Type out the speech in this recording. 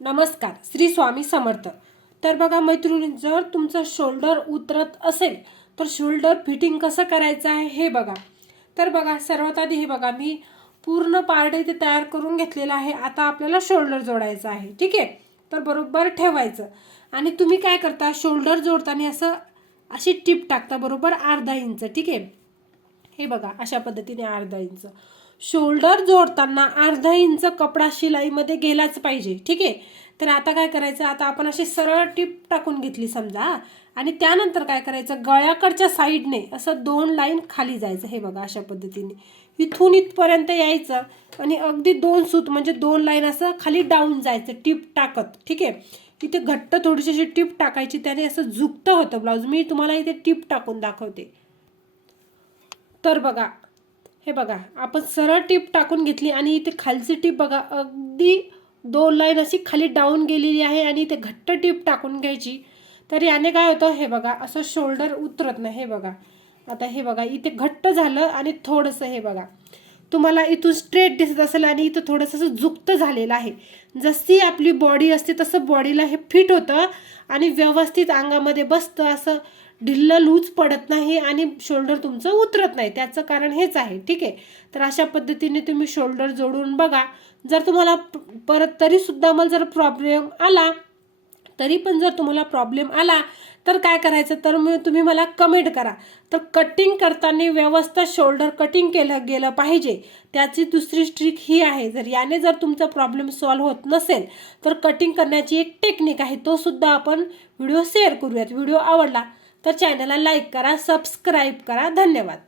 नमस्कार, श्री स्वामी समर्थ। तर बघा मैत्रिणी, जर तुमचं शोल्डर उतरत असेल तर शोल्डर फिटिंग कसं करायचं आहे हे बघा। तर बघा, सर्वात आधी हे बघा, मी पूर्ण पार्ट इथे तयार करून घेतलेला आहे। आता आपल्याला शोल्डर जोडायचं आहे, ठीक आहे। तर बरोबर ठेवायचं आणि तुम्ही काय करता, शोल्डर जोडताना अशी टिप टाकता बरोबर अर्धा इंच, ठीक आहे। हे बघा, अशा पद्धतीने अर्धा इंच शोल्डर जोडताना अर्धा इंच कपडा शिलाईमध्ये गेलाच पाहिजे, ठीक आहे। तर आता काय करायचं, आता आपण अशी सरळ टिप टाकून घेतली समजा, आणि त्यानंतर काय करायचं, गळ्याकडच्या साईडने असं 2 लाईन खाली जायचं। हे बघा, अशा पद्धतीने इथून इथपर्यंत यायचं आणि अगदी 2 सूत म्हणजे 2 लाईन असं खाली डाऊन जायचं टिप टाकत, ठीक आहे। इथे घट्ट थोडीशी अशी टिप टाकायची, त्याने असं झुकतं होतं ब्लाऊज। मी तुम्हाला इथे टिप टाकून दाखवते। तर बघा, हे बघा, आपण सरळ टिप टाकून घेतली आणि इथे खालची टिप बघा अगदी 2 लाईन अशी खाली डाऊन गेलेली आहे आणि इथे घट्ट टिप टाकून घ्यायची। तर याने काय होतं, हे बघा, असं शोल्डर उतरत नाही। हे बघा, आता हे बघा, इथे घट्ट झालं आणि थोडंसं हे बघा, तुम्हाला इथून स्ट्रेट दिसत असेल आणि इथं थोडंसं असं झुकतं झालेलं आहे। जशी आपली बॉडी असते तसं बॉडीला हे फिट होतं आणि व्यवस्थित अंगामध्ये बसतं, असं ढिल्लं लूज पडत नाही आणि शोल्डर तुमचं उतरत नाही। त्याचं कारण हेच आहे, ठीक आहे। तर अशा पद्धतीने तुम्ही शोल्डर जोडून बघा। जर तुम्हाला परत तरीसुद्धा मला जर प्रॉब्लेम आला, तर काय करायचं, तर तुम्ही मला कमेंट करा। तर कटिंग करताना व्यवस्थित शोल्डर कटिंग केलं गेलं पाहिजे। त्याची दुसरी ट्रिक ही आहे, जर तुमचा प्रॉब्लेम सॉल्व्ह होत नसेल तर कटिंग करण्याची एक टेक्निक आहे, तो सुद्धा आपण व्हिडिओ शेअर करूयात। व्हिडिओ आवडला तर चॅनलला लाईक करा, सबस्क्राईब करा। धन्यवाद।